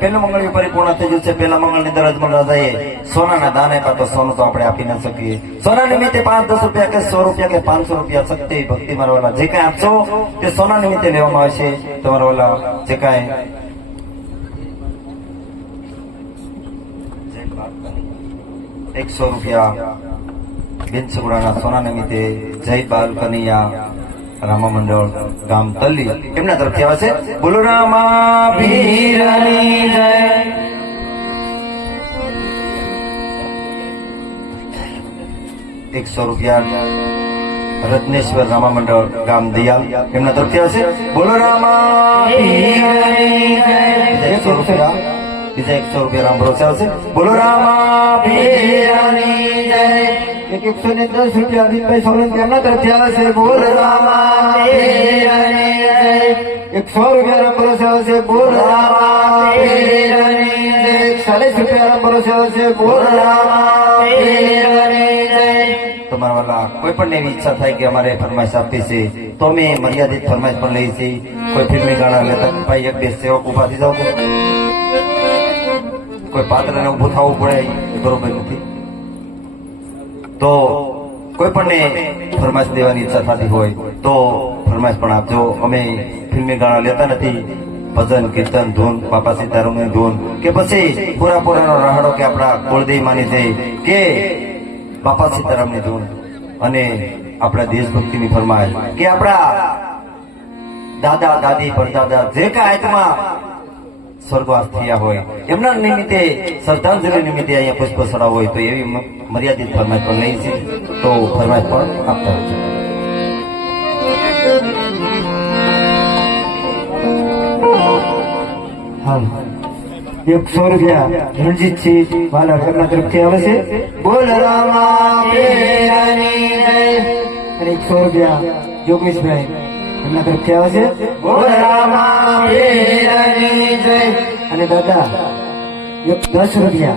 પહેલું મંગળ પરિપૂર્ણ થઈ ગયું છે. પહેલા મંગળની દરજમાં રાજાએ સોનાના દાન આપ્યા તો સોનું તો આપણે આપી ન શકીએ. સોના નિમિત્તે પાંચ દસ રૂપિયા કે સો રૂપિયા કે પાંચસો રૂપિયા શક્તિ, ભક્તિ મારા જે કાંઈ આપશો, તે સોના નિમિત્તે લેવામાં આવશે. તમારા વાલા જે કાંઈ એકસો રૂપિયા બેન સોના નિમિત્તે જય બાલ કનૈયા રામા મંડળ ગામ તલ્લી એમના તરફથી આવે છે બોલો રામા ભીરની જય એકસો રૂપિયા રત્નેશ્વર રામા મંડળ ગામ દિયાલ એમના તરફથી આવે છે બોલો રામા ભીરની જય એકસો રૂપિયા બીજા એકસો રૂપિયા રામ ભરોસે આવશે બોલો રામા ભીરની જય એક એકસો ને દસ રૂપિયા અરવિંદભાઈ સોલંકી એમના તરફથી આવે છે બોલ એકસો રૂપિયા નો ભરોસે આવે છે બોલ ચાલીસ રૂપિયા નો ભરોસે આવે છે બોલ તમારા વાલા કોઈ પણ એવી ઈચ્છા થાય કે અમારે ફરમાઈશ આપવી છે તો અમે મર્યાદિત ફરમાઈશ પણ લઈ છીએ કોઈ ફિલ્મી ગાણા લેતા ભાઈ એક બે સેવક ઊભા થઈ જાવ કોઈ પાત્રને ઊભું થવું પડે બરોબર નથી તો કોઈ પણ ફરમાઈશ દેવાની ઈચ્છા થતી હોય તો ફરમાઈશ પણ આપજો. અમે ફિલ્મી ગાણા લેતા નથી. ભજન, કીર્તન, ધૂન, બાપા સીતારામની ધૂન કે પછી પૂરા પૂરાનો રાહડો કે આપણા કુળદેવી માની છે કે બાપા સીતારામની ધૂન અને આપણા દેશભક્તિની ફરમાઈશ કે આપણા દાદા, દાદી, પરદાદા જે કાંઈ આત્મા સ્વર્ગવાસ થયા હોય. એમના નિમિત્તે, શ્રદ્ધાંજલિ નિમિત્તે અહીંયા પુષ્પ ચડાવ હોય તો એવી મર્યાદિત ફરમાઈશ પણ નહીં છે. તો ફરમાઈશ પણ આપતા હાલ. એકસો રૂપિયા રણજીતસિંહ વાલા ઘરના તરફથી આવે છે. બોલ રામા. અને એકસો રૂપિયા યોગેશભાઈ એમના તરફથી આવે છે. અને દાદા દસ રૂપિયા,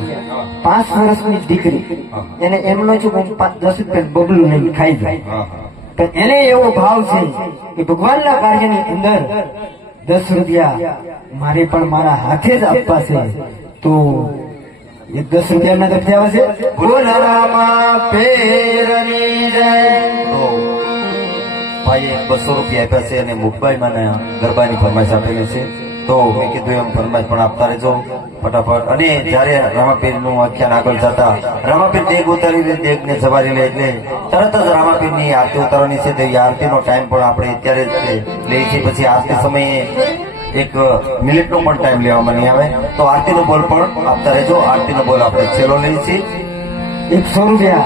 પાંચ વર્ષની દીકરી, એને એમનો છું પાંચ દસ રૂપિયા બબલું નહીં ખાઈ જાય. પણ એને એવો ભાવ છે કે ભગવાનના કાર્યની અંદર દસ રૂપિયા મારે પણ મારા હાથે જ આપવા છે. તો એ દસ રૂપિયા ના તરફથી આવે છે? બોલ રામા પેરની જય. તો ભાઈએ બસો રૂપિયા આપ્યા છે અને મુંબઈમાં મને ગરબાની ફરમાઈશ આપેલી છે. તો મેં કીધું એમ ફરમાઈશ પણ આપતા રહેજો. ફટાફટ. અને જ્યારે રામાપીરનું આખ્યાન આગળ જતા, રામાપીર દેગ ઉતારી દેગ ને સવારી લે એટલે તરત જ રામાપીરની આરતી ઉતારવાની છે. તો એ આરતીનો ટાઈમ પણ આપણે અત્યારે લઈએ છીએ. પછી આરતી સમયે એક મિનિટ નો પણ ટાઈમ લેવામાં નહીં આવે. તો આરતી નો બોલ પણ આપતા રહેજો. આરતી નો બોલ આપણે છેલ્લો લઈએ છીએ. એકસો રૂપિયા.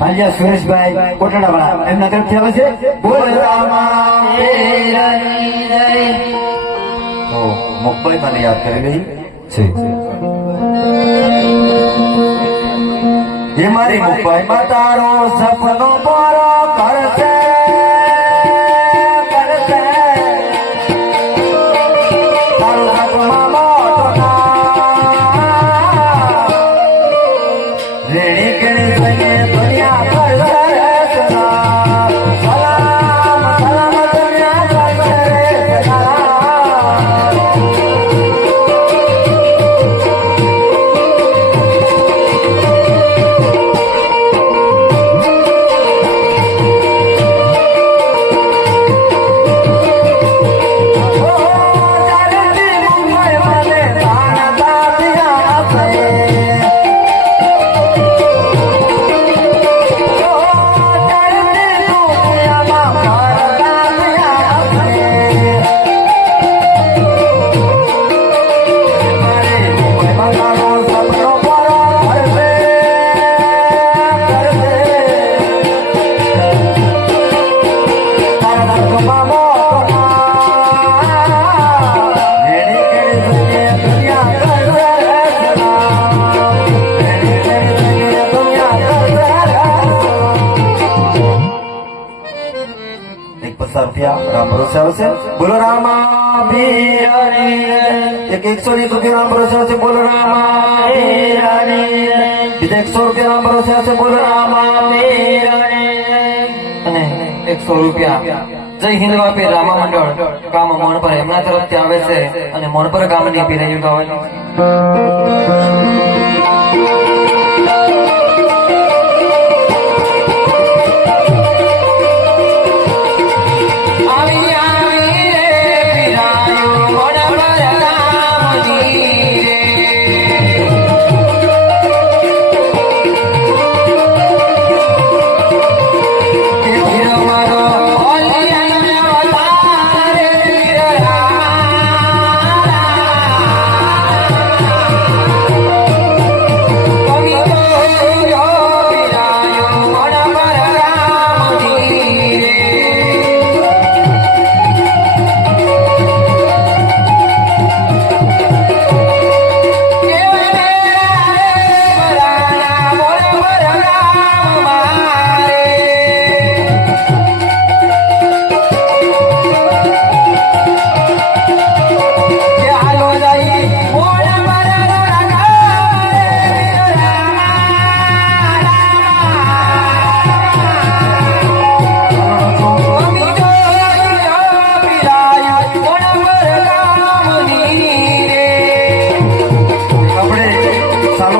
પાલિયા સુરેશભાઈ કોટડા વાળા એમના તરફથી આવે છે. પેરની જય યાદ કરી રહી છે. એ મારી મુંબઈમાં તારો સપનો પૂરો એક પચાસ રૂપિયા રામ ભરોસે આવશે બોલો એક એકસો એક રૂપિયા રામ ભરોસે આવશે બોલો બીજા એકસો રૂપિયા રામ ભરોસે આવશે બોલો અને એકસો રૂપિયા જય હિન્દ વાપી રામા મંડળ ગામ મોણપર એમના તરફથી આવે છે અને મોણપર ગામની પીરાયું ગાવાની.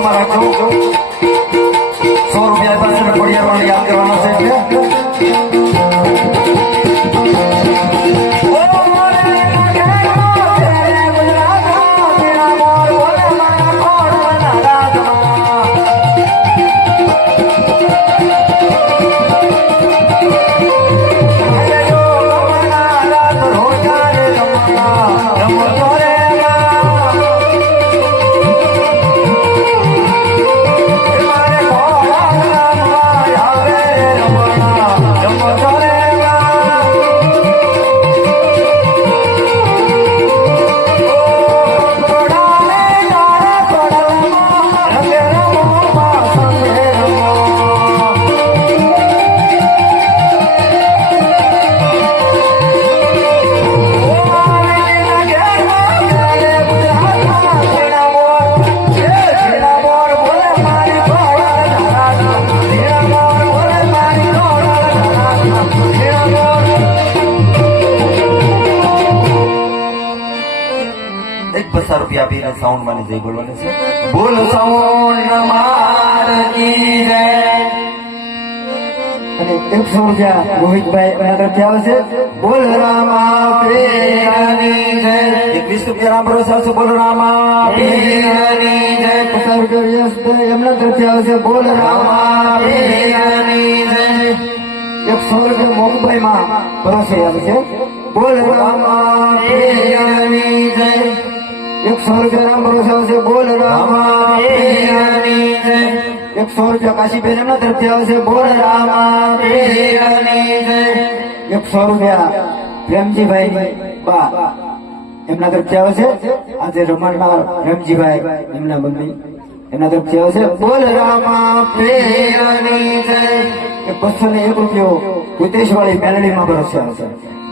આપણે એક પચાસ રૂપિયા આપીને સાઉન્ડ માની જઈ બોલવાનું છે. બોલ સાઉન્ડ મારતી જય અને એકસો રૂપિયા મોહિતભાઈ તરફથી આવે છે. બોલ રામા પ્રેમની જય. એક વીસ રૂપિયા રામ ભરોસે આવશે. બોલ રામા પીરની જય. પચાસ રૂપિયા એમના તરફથી આવે બોલ રામા પ્રેમની જય. એકસો રૂપિયા મોકભાઈ માં ભરોસે આવે બોલ રામા પ્રેમની જય. એકસો રૂપિયા રામ ભરોસે આવશે બોલ રામા. એક એકસો રૂપિયા કાશીબેન એમના તરફથી આવે બોલ રામા એકસો રૂપિયા પ્રેમજીભાઈ બા એમના તરફથી આવશે. આજે રમણનાર પ્રેમજીભાઈ એમના મમ્મી એમના તરફથી આવશે. છે બોલ રામા પ્રેમની બસો ને એક રૂપિયો ભૂતેશ વાળી મેલડીમાં ભરોસે આવશે.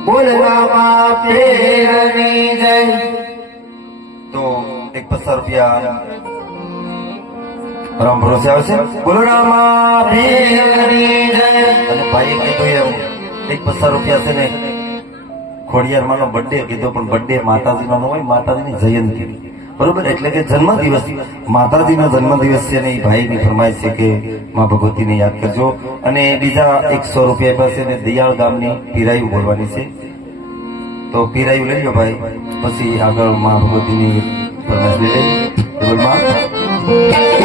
બોલ રામા પ્રેમની જય તો એક પચાસ રૂપિયા રામ ભરોસે આવશે બોલો રામા અને ભાઈ કીધું એમ એક પચાસ રૂપિયા છે ને, ખોડિયારમાં નો બર્થડે કીધો, પણ બર્થડે માતાજીનો હોય, માતાજીની જયંતિ બરોબર? એટલે કે જન્મદિવસ, માતાજીનો જન્મદિવસ છે ને, એ ભાઈની ફરમાઈશ છે કે મા ભગવતીને યાદ કરજો. અને બીજા એકસો રૂપિયા પાસે દયાળ ગામની પીરાયું બોલવાની છે. તો પીરાયું લઈ લો ભાઈ. પછી આગળ મા ભગવતીની ફરમાઈશ લઈ લઈ